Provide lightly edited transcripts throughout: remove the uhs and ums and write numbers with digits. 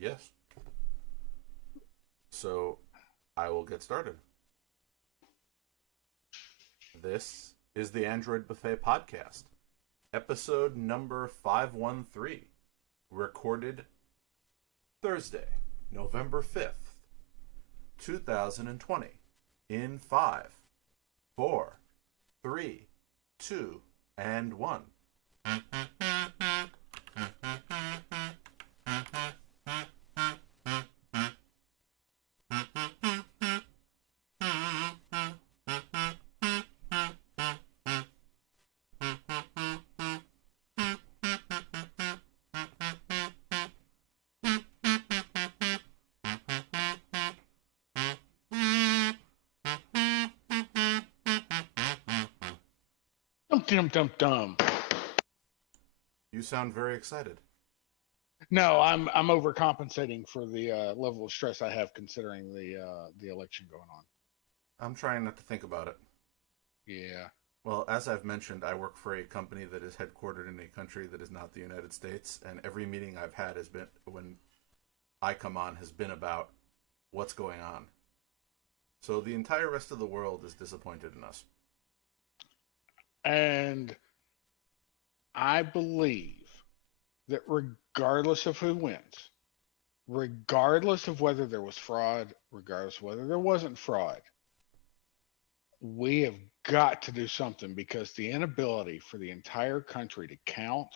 Yes. So I will get started. This is the Android Buffet Podcast, episode number 513, recorded Thursday, November 5th, 2020, in 5, 4, 3, 2, and 1. Dum dum dum dum. You sound very excited. No, I'm overcompensating for the level of stress I have considering the election going on. I'm trying not to think about it. Yeah. Well, as I've mentioned, I work for a company that is headquartered in a country that is not the United States, and every meeting I've had has been, when I come on, has been about what's going on. So the entire rest of the world is disappointed in us. And I believe that regardless of who wins, regardless of whether there was fraud, regardless of whether there wasn't fraud, we have got to do something because the inability for the entire country to count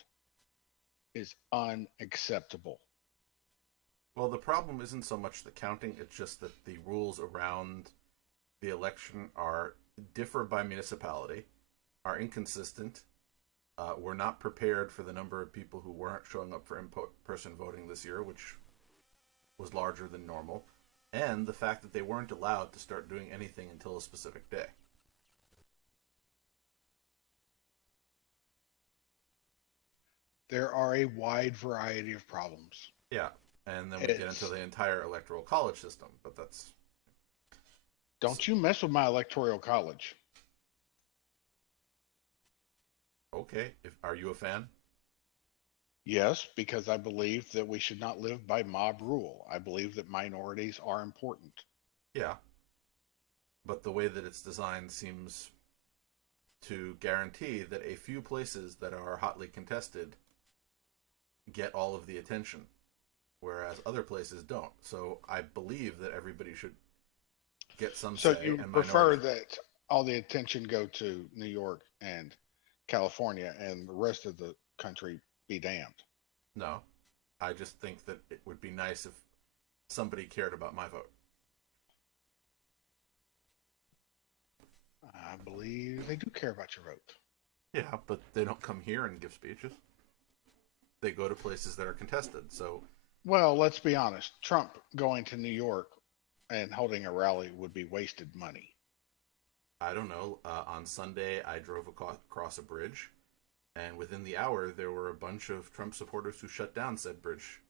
is unacceptable. Well, the problem isn't so much the counting, it's just that the rules around the election are differ by municipality, are inconsistent. We're not prepared for the number of people who weren't showing up for in-person voting this year, which was larger than normal, and the fact that they weren't allowed to start doing anything until a specific day. There are a wide variety of problems. Yeah, and then we get into It's the entire electoral college system, but that's Don't you mess with my electoral college. okay. If are you a fan? Yes, because I believe that we should not live by mob rule. I believe that minorities are important. Yeah, but the way that it's designed seems to guarantee that a few places that are hotly contested get all of the attention, whereas other places don't. So I believe that everybody should get some So say, you and prefer minority. that all the attention go to New York and California and the rest of the country be damned. No, I just think that it would be nice if somebody cared about my vote. I believe they do care about your vote. Yeah, but they don't come here and give speeches. They go to places that are contested. So Well, let's be honest. Trump going to New York and holding a rally would be wasted money. I don't know. On Sunday, I drove across a bridge, and within the hour, there were a bunch of Trump supporters who shut down said bridge.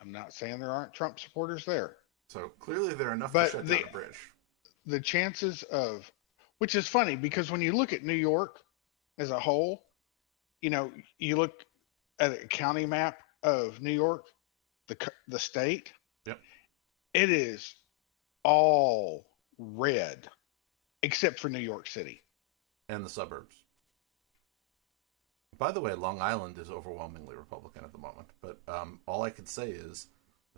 I'm not saying there aren't Trump supporters there, So clearly, there are enough to but shut down a bridge. the chances of, which is funny because when you look at New York as a whole, you know, you look at a county map of New York, the state, Yep. it is all red except for New York City. And the suburbs. By the way, Long Island is overwhelmingly Republican at the moment. But all I could say is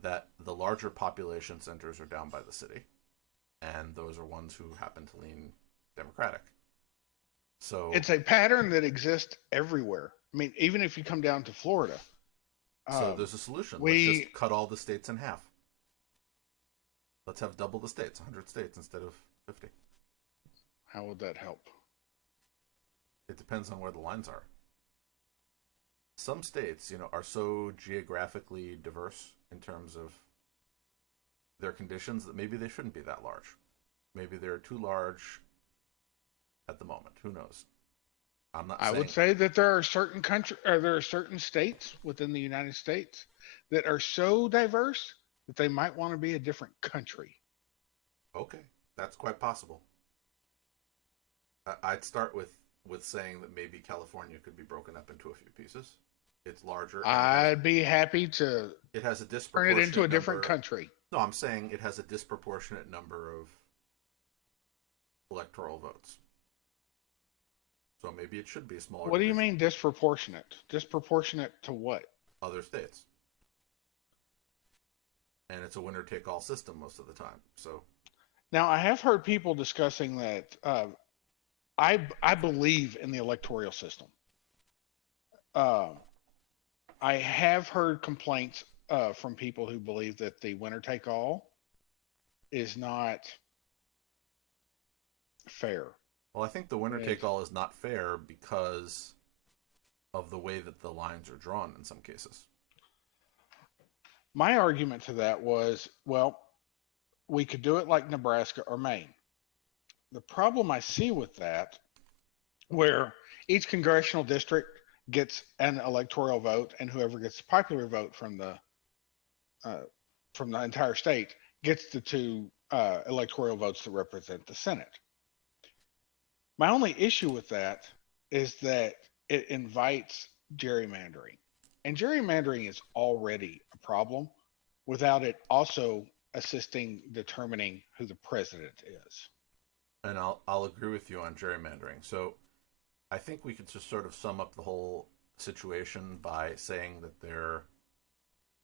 that the larger population centers are down by the city, and those are ones who happen to lean Democratic. So, It's a pattern that exists everywhere. I mean, even if you come down to Florida, so um, there's a solution. Let's we just cut all the states in half. Let's have double the states, 100 states instead of 50. how would that help? It depends on where the lines are. Some states, are so geographically diverse in terms of their conditions that maybe they shouldn't be that large. Maybe they're too large at the moment. Who knows? I'm not I would saying. say that there are there are certain states within the United States that are so diverse that they might want to be a different country. Okay, that's quite possible. I'd start with saying that maybe California could be broken up into a few pieces. It's larger, and I'd be happy to it has a turn it into a disproportionate different number. country. No, I'm saying it has a disproportionate number of electoral votes. So maybe it should be a smaller What do you division. mean disproportionate? Disproportionate to what? Other states, and it's a winner take all system most of the time. So Now, I have heard people discussing that. I believe in the electoral system. Uh, I have heard complaints from people who believe that the winner take all is not fair. well, I think the winner take It's, all is not fair because of the way that the lines are drawn in some cases. my argument to that was, well, we could do it like Nebraska or Maine. The problem I see with that, where each congressional district gets an electoral vote, and whoever gets the popular vote uh, from the entire state gets the two electoral votes that represent the Senate. My only issue with that is that it invites gerrymandering. And gerrymandering is already a problem without it also assisting determining who the president is. And I'll agree with you on gerrymandering. So I think we could just sort of sum up the whole situation by saying that there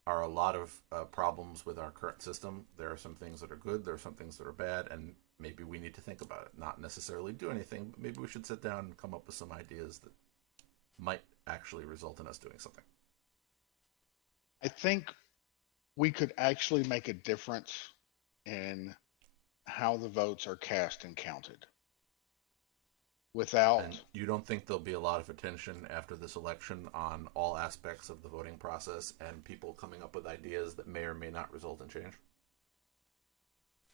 are a lot of problems with our current system. There are some things that are good, there are some things that are bad, and maybe we need to think about it. Not necessarily do anything, but maybe we should sit down and come up with some ideas that might actually result in us doing something. I think we could actually make a difference in how the votes are cast and counted without. And you don't think there'll be a lot of attention after this election on all aspects of the voting process and people coming up with ideas that may or may not result in change?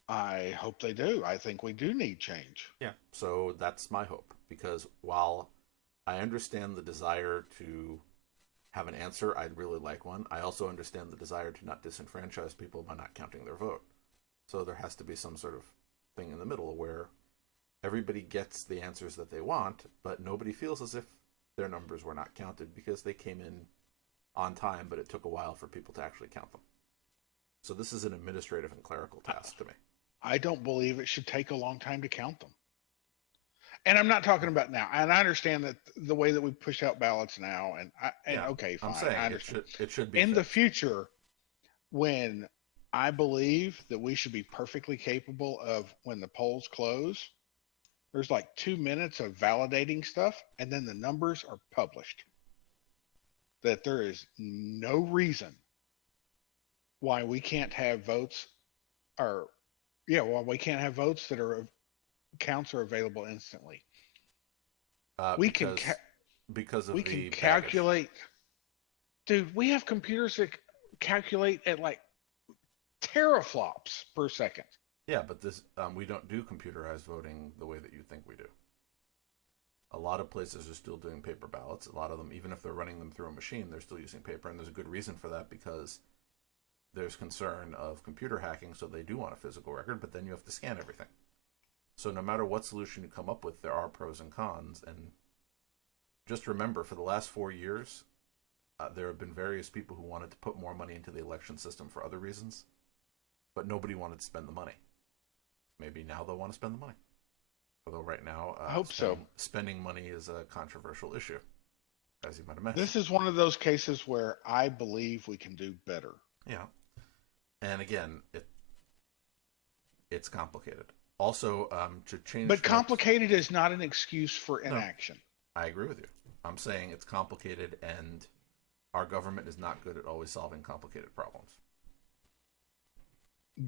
I hope they do. I think we do need change. Yeah. So that's my hope, because while I understand the desire to have an answer, I'd really like one. I also understand the desire to not disenfranchise people by not counting their vote. So there has to be some sort of thing in the middle where everybody gets the answers that they want, but nobody feels as if their numbers were not counted because they came in on time, but it took a while for people to actually count them. So this is an administrative and clerical task to me. I don't believe it should take a long time to count them. And I'm not talking about now. And I understand that the way that we push out ballots now, Yeah, okay, fine. I'm saying I it understand. should be In the fixed. future, when I believe that we should be perfectly capable of when the polls close, there's like 2 minutes of validating stuff, and then the numbers are published. That there is no reason why we can't have votes, or well, we can't have votes that are counts are available instantly. We can Because of we the can baggage. calculate, dude. We have computers that calculate at like teraflops per second. Yeah, but this we don't do computerized voting the way that you think we do. A lot of places are still doing paper ballots. A lot of them, even if they're running them through a machine, they're still using paper, and there's a good reason for that, because there's concern of computer hacking, so they do want a physical record, but then you have to scan everything. So no matter what solution you come up with, there are pros and cons. And just remember, for the last 4 years, there have been various people who wanted to put more money into the election system for other reasons, but nobody wanted to spend the money. Maybe now they'll want to spend the money. Although right now, I hope so. Spending money is a controversial issue, as you might imagine. This is one of those cases where I believe we can do better. Yeah. And again, it's complicated. Also, to change. But complicated is not an excuse for inaction. No, I agree with you. I'm saying it's complicated, and our government is not good at always solving complicated problems.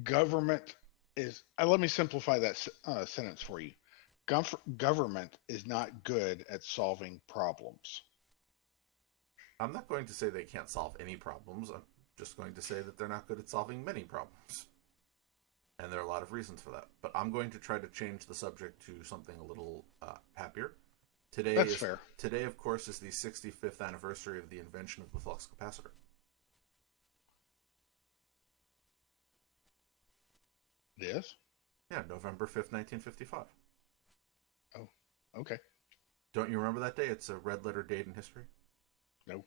Government is. Let me simplify that sentence for you. Government is not good at solving problems. I'm not going to say they can't solve any problems. I'm just going to say that they're not good at solving many problems. And there are a lot of reasons for that. But I'm going to try to change the subject to something a little happier. That's fair. Today, of course, is the 65th anniversary of the invention of the flux capacitor. It is? Yeah, November 5th, 1955. Oh, okay. Don't you remember that day? It's a red letter date in history. No.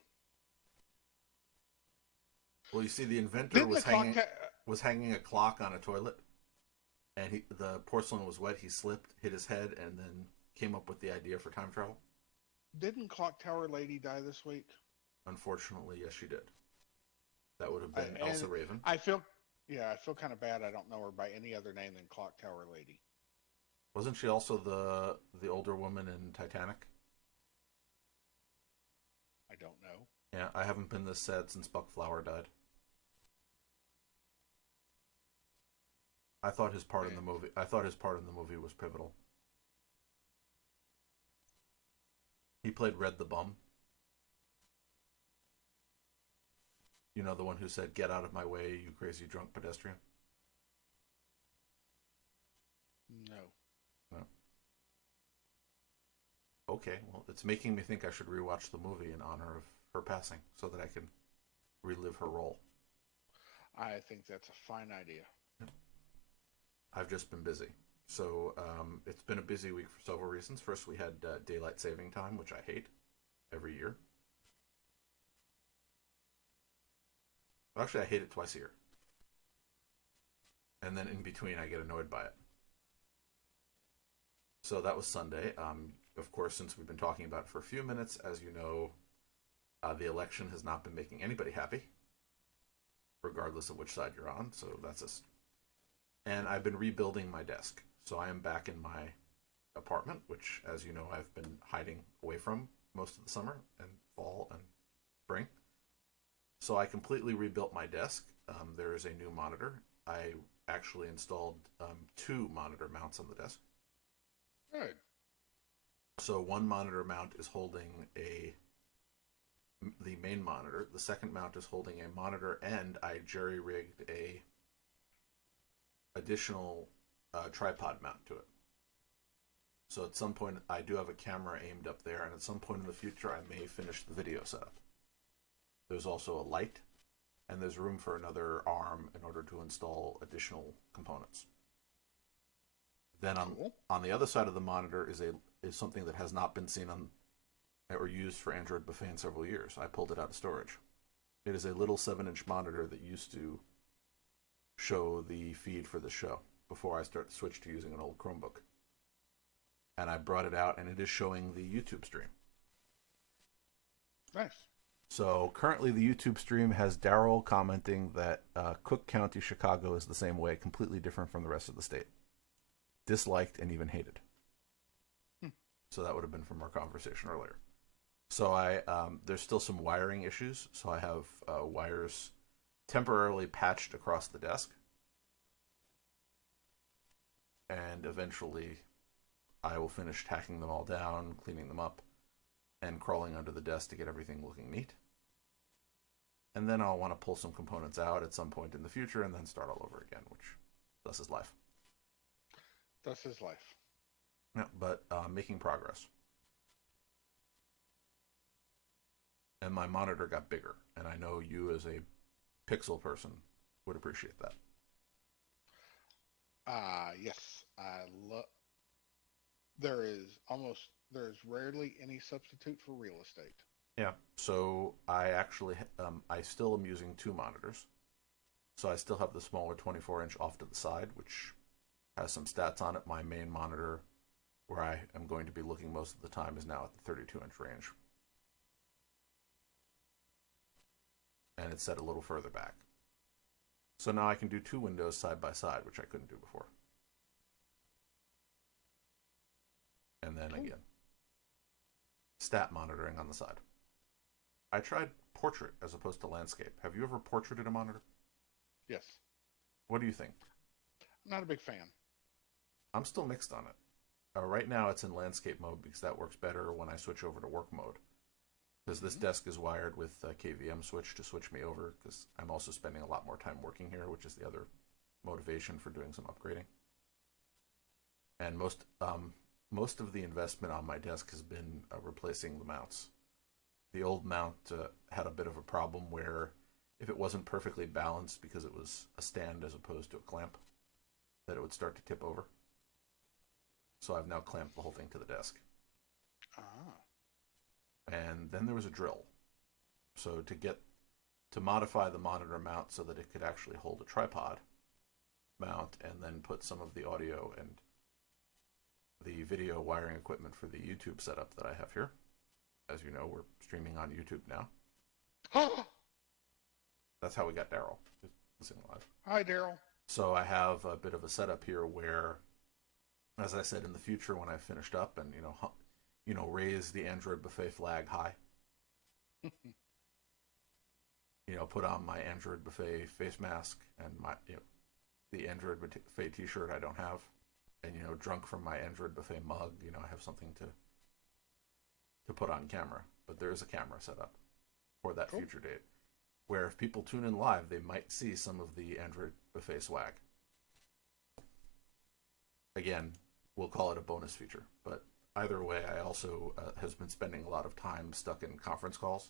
Well, you see, the inventor Didn't the clock was hanging a clock on a toilet, and the porcelain was wet. He slipped, hit his head, and then came up with the idea for time travel. didn't Clock Tower Lady die this week? Unfortunately, yes, she did. That would have been And Elsa Raven. I feel, yeah, I feel kind of bad. I don't know her by any other name than Clock Tower Lady. Wasn't she also the older woman in Titanic? I don't know. Yeah, I haven't been this sad since Buck Flower died. I thought his part in the movie. I thought his part in the movie was pivotal. He played Red the Bum. You know, the one who said, "Get out of my way, you crazy drunk pedestrian." No. No. Okay, well, it's making me think I should rewatch the movie in honor of her passing, so that I can relive her role. I think that's a fine idea. I've just been busy. So it's been a busy week for several reasons. First, we had daylight saving time, which I hate every year. Well, actually, I hate it twice a year. And then in between, I get annoyed by it. So that was Sunday. Of course, since we've been talking about it for a few minutes, as you know, the election has not been making anybody happy, regardless of which side you're on. So that's us. And I've been rebuilding my desk. So I am back in my apartment, which, as you know, I've been hiding away from most of the summer and fall and spring. So I completely rebuilt my desk. There is a new monitor. I actually installed 2 monitor mounts on the desk. Good. So one monitor mount is holding the main monitor. The second mount is holding a monitor, and I jerry-rigged a additional tripod mount to it. So at some point, I do have a camera aimed up there, and at some point in the future, I may finish the video setup. There's also a light, and there's room for another arm in order to install additional components. Then on the other side of the monitor is something that has not been seen on or used for Android Buffet in several years. I pulled it out of storage. It is a little 7-inch monitor that used to show the feed for the show before I switched to using an old Chromebook. And I brought it out, and it is showing the YouTube stream. Nice. So currently the YouTube stream has Daryl commenting that Cook County, Chicago is the same way, completely different from the rest of the state. Disliked and even hated. So that would have been from our conversation earlier. So there's still some wiring issues. So I have wires temporarily patched across the desk. And eventually I will finish tacking them all down, cleaning them up, and crawling under the desk to get everything looking neat. And then I'll want to pull some components out at some point in the future and then start all over again, which thus is life. Thus is life. Yeah, but making progress. And my monitor got bigger, and I know you as a Pixel person would appreciate that. Yes. There is rarely any substitute for real estate. Yeah, so I actually, I still am using 2 monitors. So I still have the smaller 24-inch off to the side, which has some stats on it. My main monitor, where I am going to be looking most of the time, is now at the 32-inch range. And it's set a little further back. So now I can do 2 windows side by side, which I couldn't do before. And then again, stat monitoring on the side. I tried portrait as opposed to landscape. Have you ever portraited a monitor? Yes. What do you think? I'm not a big fan. I'm still mixed on it. Right now it's in landscape mode because that works better when I switch over to work mode. Because this desk is wired with a KVM switch to switch me over, because I'm also spending a lot more time working here, which is the other motivation for doing some upgrading. And most of the investment on my desk has been replacing the mounts. The old mount had a bit of a problem where if it wasn't perfectly balanced because it was a stand as opposed to a clamp, that it would start to tip over. So I've now clamped the whole thing to the desk. Ah. And then there was a drill. So to get to modify the monitor mount so that it could actually hold a tripod mount, and then put some of the audio and the video wiring equipment for the YouTube setup that I have here. As you know, we're streaming on YouTube now. That's how we got Daryl listening live. Hi, Daryl. So I have a bit of a setup here where, as I said, in the future when I've finished up and raise the Android Buffet flag high, put on my Android Buffet face mask and my the Android Buffet T-shirt I don't have, and drunk from my Android Buffet mug, I have something to put on camera. But there is a camera set up for that future date, where if people tune in live, they might see some of the Android Buffet swag. Again, we'll call it a bonus feature, but either way, I also has been spending a lot of time stuck in conference calls,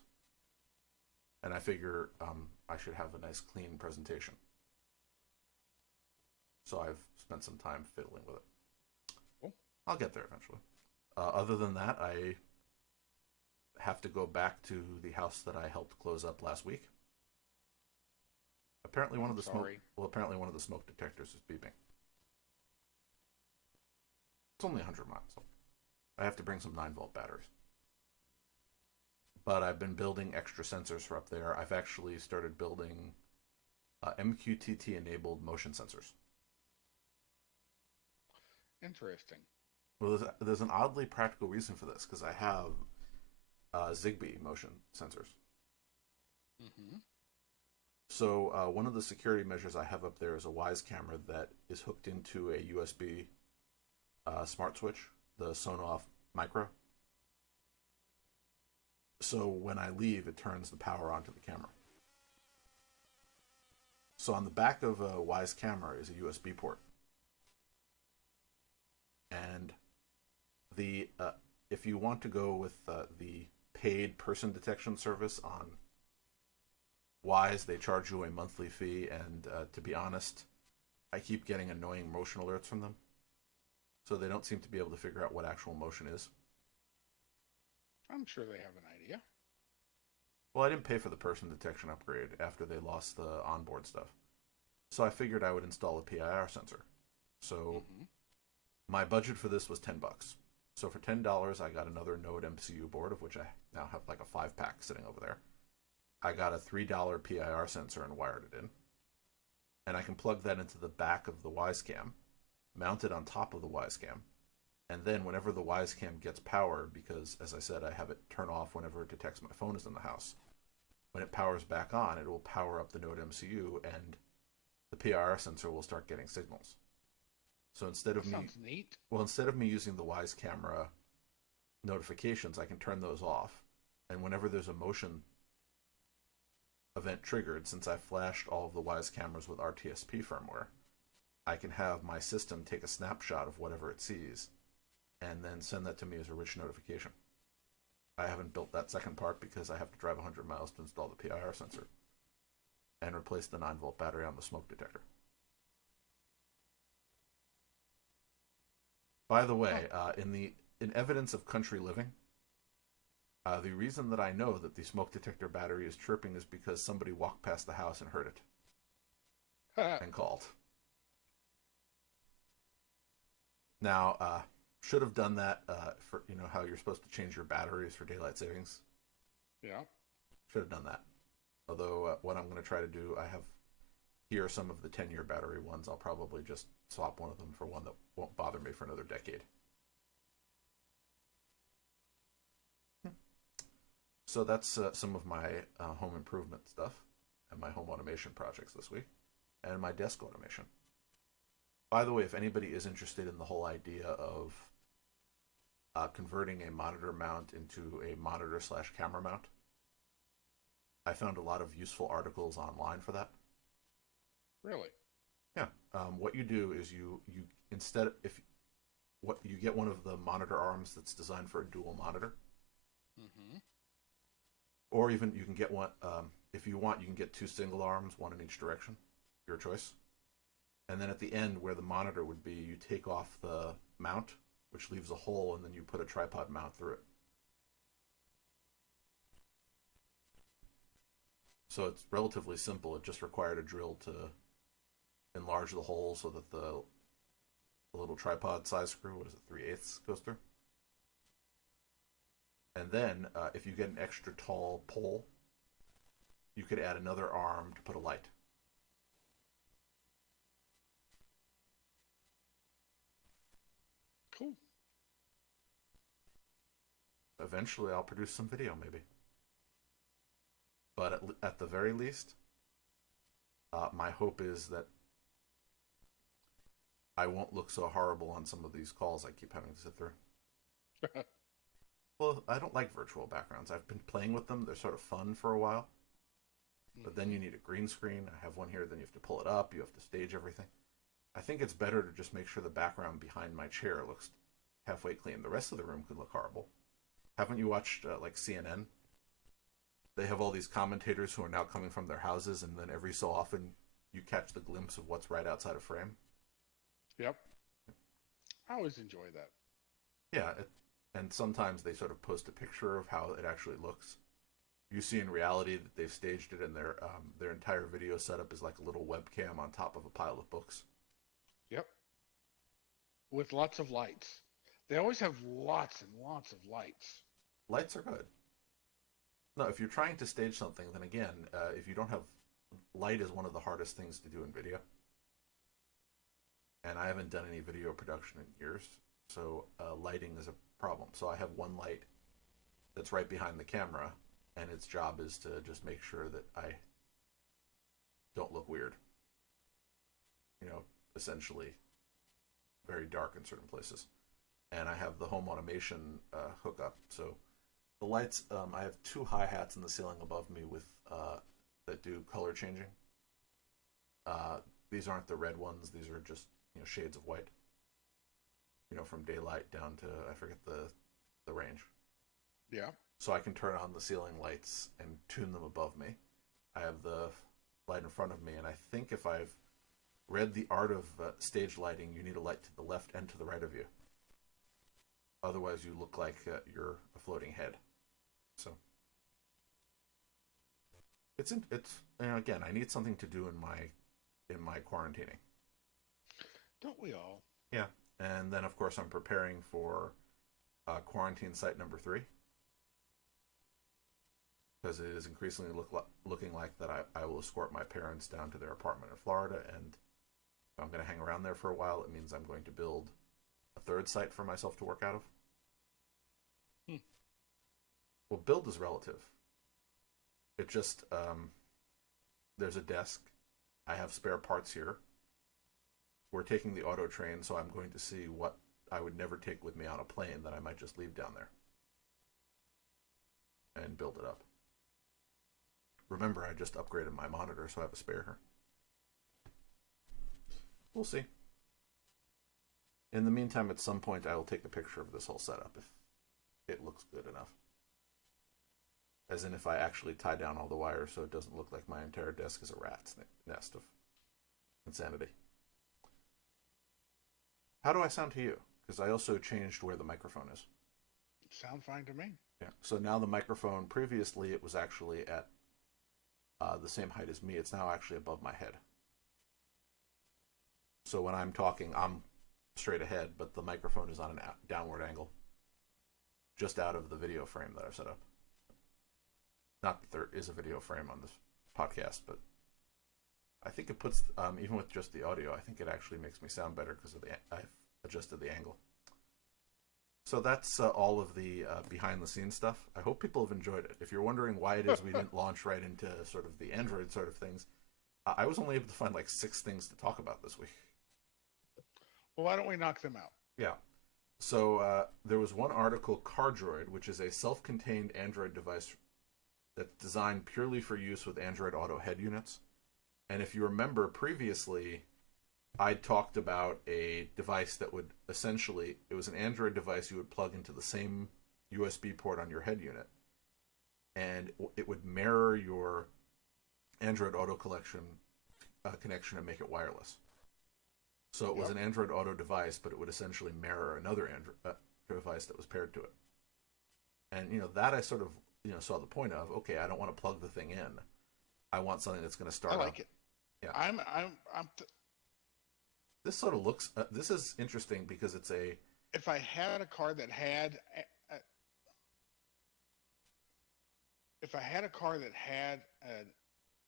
and I figure I should have a nice clean presentation. So I've spent some time fiddling with it. Cool. I'll get there eventually. Other than that, I have to go back to the house that I helped close up last week. Apparently one of the smoke detectors is beeping. It's only 100 miles. I have to bring some 9-volt batteries. But I've been building extra sensors for up there. I've actually started building MQTT-enabled motion sensors. Interesting. Well, there's an oddly practical reason for this, because I have Zigbee motion sensors. Mm-hmm. So one of the security measures I have up there is a Wyze camera that is hooked into a USB smart switch, the Sonoff Micro. So when I leave, it turns the power onto the camera. So on the back of a Wyze camera is a USB port. And if you want to go with the paid person detection service on Wyze, they charge you a monthly fee, and to be honest, I keep getting annoying motion alerts from them. So they don't seem to be able to figure out what actual motion is. I'm sure they have an idea. Well, I didn't pay for the person detection upgrade after they lost the onboard stuff. So I figured I would install a PIR sensor. So my budget for this was $10. So for $10, I got another Node MCU board, of which I now have like a 5-pack sitting over there. I got a $3 PIR sensor and wired it in. And I can plug that into the back of the Wyze cam, mount it on top of the Wyze cam, and then whenever the Wyze cam gets power, because as I said, I have it turn off whenever it detects my phone is in the house, when it powers back on, it will power up the Node MCU, and the PIR sensor will start getting signals. So instead of instead of me using the Wyze camera notifications, I can turn those off, and whenever there's a motion event triggered, since I flashed all of the Wyze cameras with RTSP firmware, I can have my system take a snapshot of whatever it sees and then send that to me as a rich notification. I haven't built that second part because I have to drive 100 miles to install the PIR sensor and replace the 9-volt battery on the smoke detector. By the way, in evidence of country living, the reason that I know that the smoke detector battery is chirping is because somebody walked past the house and heard it and called. Now, should have done that for how you're supposed to change your batteries for daylight savings. Yeah. Should have done that. Although what I'm going to try to do, I have here some of the 10-year battery ones. I'll probably just swap one of them for one that won't bother me for another decade. So that's some of my home improvement stuff and my home automation projects this week, and my desk automation. By the way, if anybody is interested in the whole idea of converting a monitor mount into a monitor/camera mount, I found a lot of useful articles online for that. Really? Yeah. What you do is you get one of the monitor arms that's designed for a dual monitor. Mm-hmm. Or even you can get one, if you want, you can get 2 single arms, one in each direction, your choice. And then at the end where the monitor would be, you take off the mount, which leaves a hole, and then you put a tripod mount through it. So it's relatively simple. It just required a drill to enlarge the hole so that the little tripod size screw, what is it, 3/8 goes through. And then if you get an extra tall pole, you could add another arm to put a light. Cool. Eventually, I'll produce some video, maybe. But at the very least, my hope is that I won't look so horrible on some of these calls I keep having to sit through. Well, I don't like virtual backgrounds. I've been playing with them. They're sort of fun for a while. But then you need a green screen. I have one here, then you have to pull it up. You have to stage everything. I think it's better to just make sure the background behind my chair looks halfway clean. The rest of the room could look horrible. Haven't you watched like CNN? They have all these commentators who are now coming from their houses, and then every so often you catch the glimpse of what's right outside of frame. Yep. I always enjoy that. Yeah, and sometimes they sort of post a picture of how it actually looks. You see in reality that they've staged it, and their entire video setup is like a little webcam on top of a pile of books. Yep. With lots of lights. They always have lots and lots of lights. Lights are good. No, if you're trying to stage something, then again, if you don't have light, is one of the hardest things to do in video. And I haven't done any video production in years, so lighting is a problem. So I have one light that's right behind the camera, and its job is to just make sure that I don't look weird. You know, essentially very dark in certain places. And I have the home automation hookup, so the lights, I have two hi-hats in the ceiling above me with that do color changing. These aren't the red ones. These are just, you know, shades of white. You know, from daylight down to, I forget the range. Yeah. So I can turn on the ceiling lights and tune them above me. I have the light in front of me, and I think if I've read the art of stage lighting, you need a light to the left and to the right of you. Otherwise, you look like you're a floating head. So it's you know, again, I need something to do in my quarantining. Don't we all? Yeah, and then of course I'm preparing for quarantine site number 3 because it is increasingly looking like that I will escort my parents down to their apartment in Florida, and if I'm going to hang around there for a while, it means I'm going to build a third site for myself to work out of. Well, build is relative. It just, there's a desk. I have spare parts here. We're taking the auto train, so I'm going to see what I would never take with me on a plane that I might just leave down there and build it up. Remember, I just upgraded my monitor, so I have a spare here. We'll see. In the meantime, at some point, I will take a picture of this whole setup if it looks good enough. As in, if I actually tie down all the wires so it doesn't look like my entire desk is a rat's nest of insanity. How do I sound to you? Because I also changed where the microphone is. Sound fine to me. Yeah. So now the microphone, previously it was actually at the same height as me. It's now actually above my head. So when I'm talking, I'm straight ahead, but the microphone is on an downward angle, just out of the video frame that I've set up. Not that there is a video frame on this podcast, but I think it puts, even with just the audio, I think it actually makes me sound better because I've adjusted the angle. So that's all of the behind the scenes stuff. I hope people have enjoyed it. If you're wondering why it is we didn't launch right into sort of the Android sort of things, I was only able to find like 6 things to talk about this week. Well, why don't we knock them out? Yeah. So there was one article, CarDroid, which is a self-contained Android device that's designed purely for use with Android Auto head units. And if you remember previously, I talked about a device that would essentially, it was an Android device you would plug into the same USB port on your head unit, and it would mirror your Android Auto connection and make it wireless. So it was an Android Auto device, but it would essentially mirror another Android device that was paired to it. And, you know, that I sort of, you know, saw the point of, okay, I don't want to plug the thing in. I want something that's going to I start up. like it. Yeah. I'm. This sort of looks. This is interesting because it's a. If I had a car that had, if I had a car that had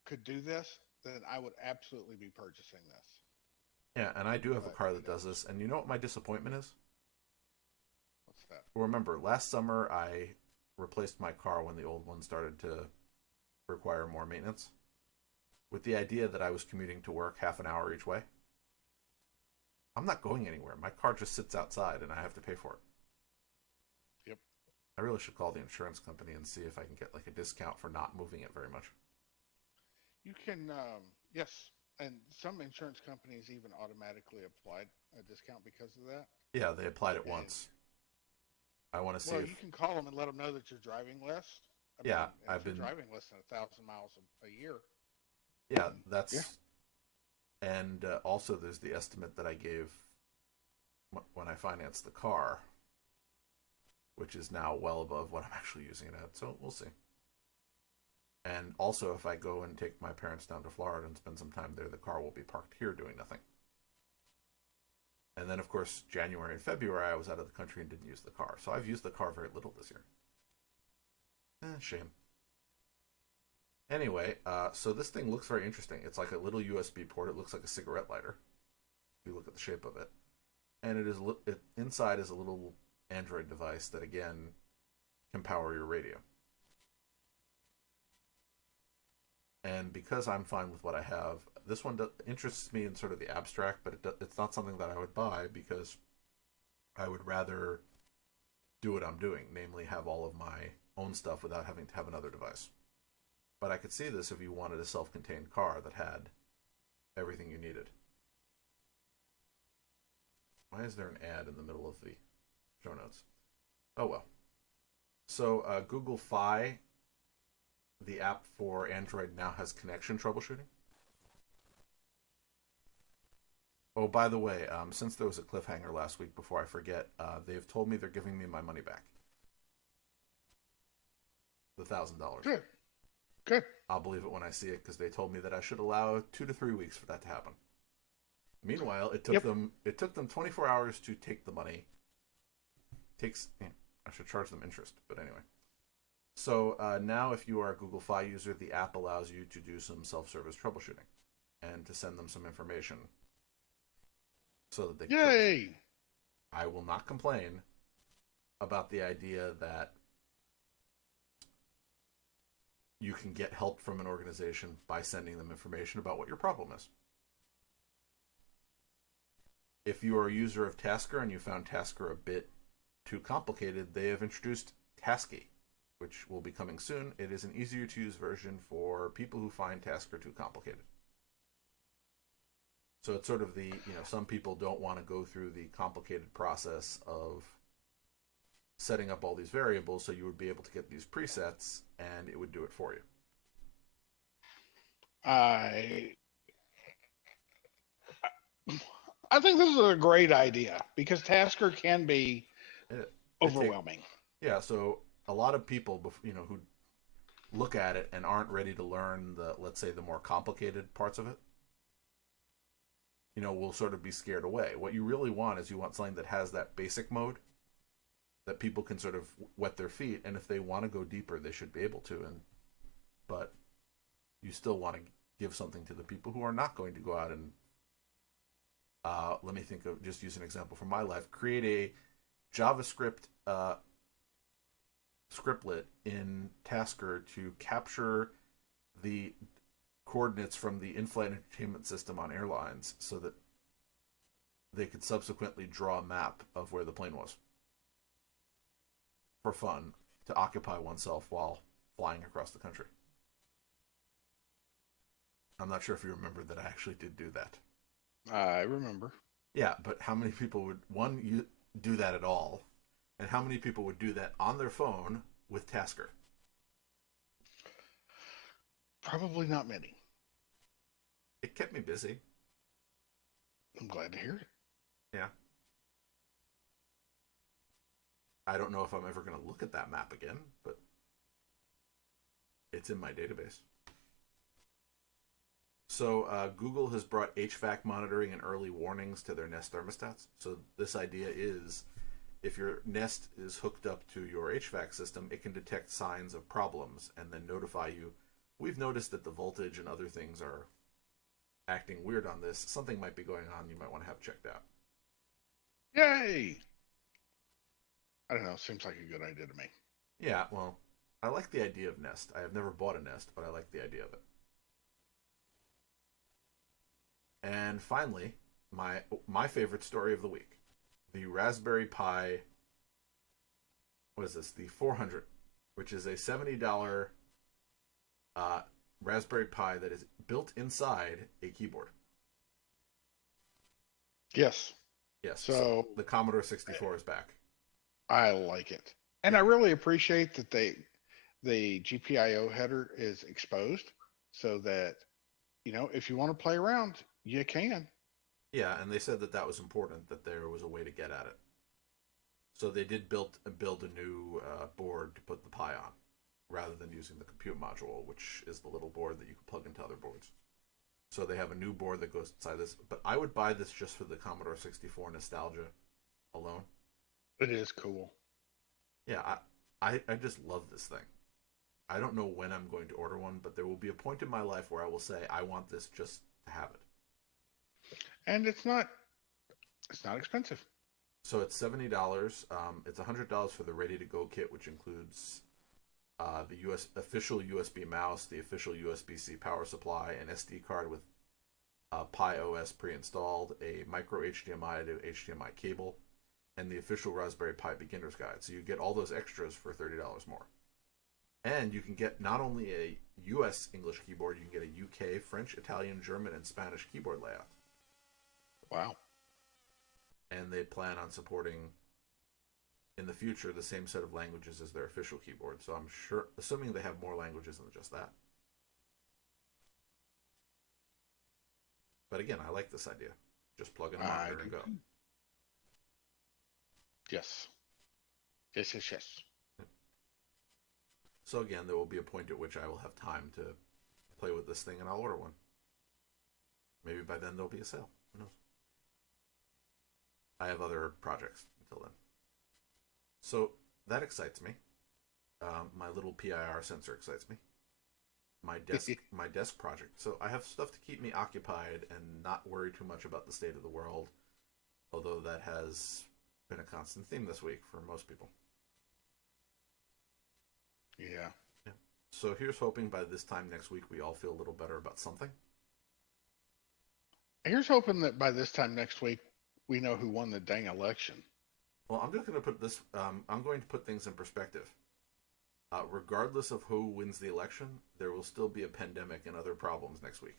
could do this, then I would absolutely be purchasing this. Yeah, and I do have a But car you that know, does this. And you know what my disappointment is? what's that? Well, remember, last summer I replaced my car when the old one started to require more maintenance, with the idea that I was commuting to work half an hour each way. I'm not going anywhere. My car just sits outside and I have to pay for it. Yep. I really should call the insurance company and see if I can get like a discount for not moving it very much. You can, yes, and some insurance companies even automatically applied a discount because of that. Yeah, they applied it And once. I want to see well, if. you can call them and let them know that you're driving less. I mean, Yeah, and I've if you're been. driving less than 1,000 miles a year, Yeah, yeah, that's. And also, there's the estimate that I gave when I financed the car, which is now well above what I'm actually using it at. So we'll see. And also, if I go and take my parents down to Florida and spend some time there, the car will be parked here doing nothing. And then, of course, January and February, I was out of the country and didn't use the car. So I've used the ar very little this year. Shame. Anyway, so this thing looks very interesting. It's like a little USB port. It looks like a cigarette lighter, if you look at the shape of it. And inside is a little Android device that, again, can power your radio. And because I'm fine with what I have, this one interests me in sort of the abstract, but it's not something that I would buy because I would rather do what I'm doing, namely have all of my own stuff without having to have another device. But I could see this if you wanted a self-contained car that had everything you needed. Why is there an ad in the middle of the show notes? Oh well. So Google Fi, the app for Android, now has connection troubleshooting. Oh, by the way, since there was a cliffhanger last week, before I forget, they've told me they're giving me my money back. The $1,000. good, good. I'll believe it when I see it because they told me that I should allow 2 to 3 weeks for that to happen. Meanwhile, it took them 24 hours to take the money. I should charge them interest, but anyway. So now, if you are a Google Fi user, the app allows you to do some self-service troubleshooting and to send them some information so that they can. Yay! I will not complain about the idea that you can get help from an organization by sending them information about what your problem is. If you are a user of Tasker and you found Tasker a bit too complicated, they have introduced Tasky, which will be coming soon. It is an easier to use version for people who find Tasker too complicated. So it's sort of some people don't want to go through the complicated process of setting up all these variables, so you would be able to get these presets and it would do it for you. I think this is a great idea because Tasker can be overwhelming. So a lot of people, who look at it and aren't ready to learn let's say, the more complicated parts of it, will sort of be scared away. What you really want is you want something that has that basic mode that people can sort of wet their feet, and if they want to go deeper, they should be able to. But you still want to give something to the people who are not going to go out and let me think of, just use an example from my life, create a JavaScript scriptlet in Tasker to capture the coordinates from the in-flight entertainment system on airlines so that they could subsequently draw a map of where the plane was for fun, to occupy oneself while flying across the country. I'm not sure if you remember that I actually did do that. I remember. Yeah, but how many people would, do that at all? And how many people would do that on their phone with Tasker? Probably not many. It kept me busy. I'm glad to hear it. Yeah. I don't know if I'm ever going to look at that map again, but it's in my database. So Google has brought HVAC monitoring and early warnings to their Nest thermostats. So this idea is, if your Nest is hooked up to your HVAC system, it can detect signs of problems and then notify you. We've noticed that the voltage and other things are acting weird on this. Something might be going on. You might want to have checked out. Yay! I don't know. Seems like a good idea to me. Yeah, well, I like the idea of Nest. I have never bought a Nest, but I like the idea of it. And finally, my favorite story of the week, the Raspberry Pi. What is this? The 400, which is a $70 Raspberry Pi that is built inside a keyboard. Yes. Yes. So the Commodore 64 is back. I like it, and I really appreciate that the GPIO header is exposed, so that if you want to play around, you can. Yeah, and they said that was important, that there was a way to get at it. So they did build a new board to put the Pi on, rather than using the compute module, which is the little board that you can plug into other boards. So they have a new board that goes inside this. But I would buy this just for the Commodore 64 nostalgia alone. It is cool. Yeah, I just love this thing. I don't know when I'm going to order one, but there will be a point in my life where I will say, I want this just to have it. And it's not expensive. So it's $70. It's $100 for the ready-to-go kit, which includes the official USB mouse, the official USB-C power supply, an SD card with Pi OS pre-installed, a micro HDMI to HDMI cable, and the official Raspberry Pi beginner's guide. So you get all those extras for $30 more. And you can get not only a US English keyboard, you can get a UK, French, Italian, German, and Spanish keyboard layout. Wow. And they plan on supporting, in the future, the same set of languages as their official keyboard. So I'm sure, assuming they have more languages than just that. But again, I like this idea. Just plug in a monitor and go. Yes. Yes. So again, there will be a point at which I will have time to play with this thing, and I'll order one. Maybe by then there'll be a sale. Who knows? I have other projects until then. So that excites me. My little PIR sensor excites me. My desk project. So I have stuff to keep me occupied and not worry too much about the state of the world, although that has been a constant theme this week for most people. Yeah. So here's hoping by this time next week we all feel a little better about something. Here's hoping that by this time next week we know who won the dang election. Well, I'm just going to put this. I'm going to put things in perspective. Regardless of who wins the election, there will still be a pandemic and other problems next week.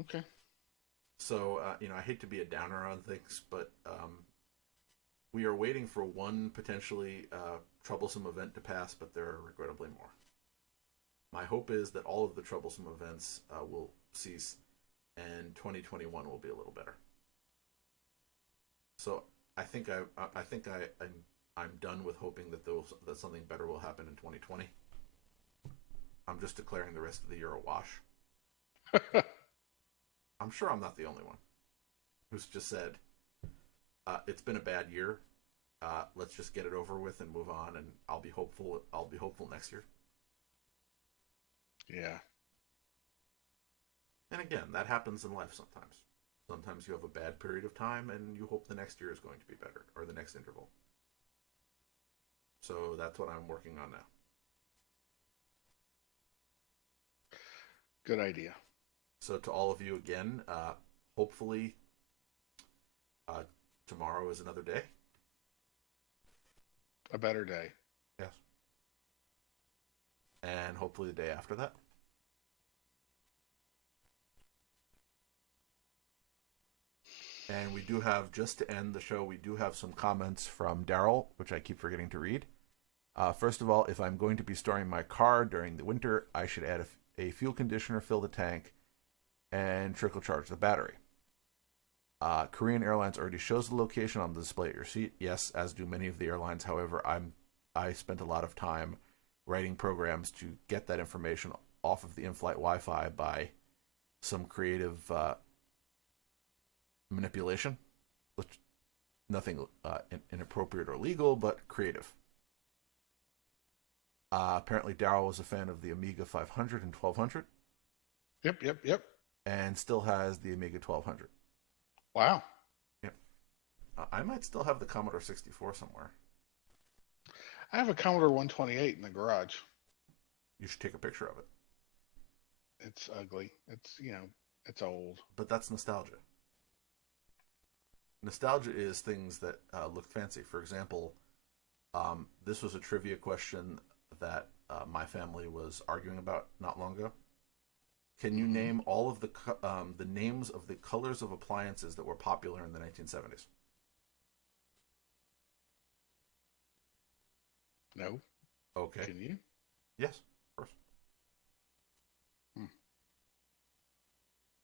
Okay. So I hate to be a downer on things, but we are waiting for one potentially troublesome event to pass, but there are regrettably more. My hope is that all of the troublesome events will cease, and 2021 will be a little better. So I think I'm done with hoping that something better will happen in 2020. I'm just declaring the rest of the year a wash. I'm sure I'm not the only one who's just said, it's been a bad year. Let's just get it over with and move on, and I'll be hopeful next year. Yeah. And again, that happens in life sometimes. Sometimes you have a bad period of time and you hope the next year is going to be better, or the next interval. So that's what I'm working on now. Good idea. So to all of you again, hopefully tomorrow is another day. A better day. Yes. And hopefully the day after that. And we do have, just to end the show, we do have some comments from Daryl, which I keep forgetting to read. First of all, if I'm going to be storing my car during the winter, I should add a fuel conditioner, fill the tank, and trickle charge the battery. Korean Airlines already shows the location on the display at your seat. Yes, as do many of the airlines. However, I spent a lot of time writing programs to get that information off of the in-flight Wi-Fi by some creative manipulation, which nothing inappropriate or legal, but creative. Apparently, Daryl was a fan of the Amiga 500 and 1200. Yep. And still has the Amiga 1200. Wow. Yep. I might still have the Commodore 64 somewhere. I have a Commodore 128 in the garage. You should take a picture of it. It's ugly. It's, it's old. But that's nostalgia. Nostalgia is things that look fancy. For example, this was a trivia question that my family was arguing about not long ago. Can you name all of the names of the colors of appliances that were popular in the 1970s? No. Okay. Can you? Yes, of course.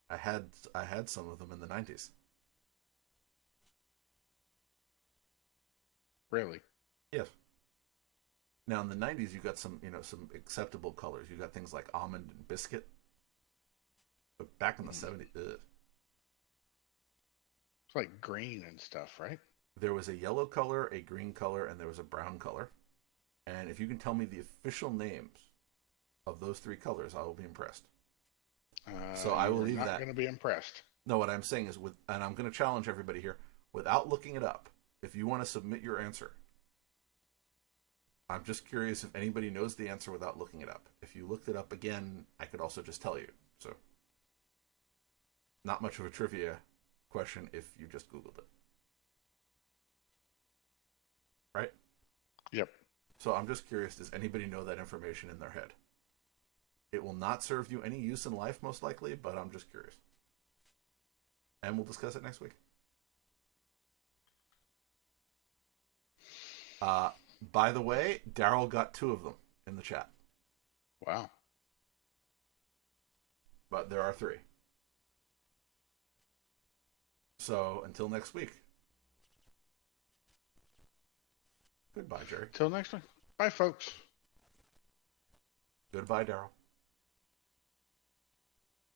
I had some of them in the 90s. Really? Yes. Now in the 90s you got some acceptable colors. You got things like almond and biscuit. But back in the 70s, it's like green and stuff, right? There was a yellow color, a green color, and there was a brown color. And if you can tell me the official names of those three colors, I will be impressed. So I will leave that. I'm not going to be impressed. No, what I'm saying is, and I'm going to challenge everybody here, without looking it up, if you want to submit your answer, I'm just curious if anybody knows the answer without looking it up. If you looked it up again, I could also just tell you. So, not much of a trivia question if you just Googled it. Right? Yep. So I'm just curious, does anybody know that information in their head? It will not serve you any use in life, most likely, but I'm just curious. And we'll discuss it next week. By the way, Daryl got 2 of them in the chat. Wow. But there are 3. So until next week. Goodbye, Jerry. Till next time. Bye, folks. Goodbye, Daryl.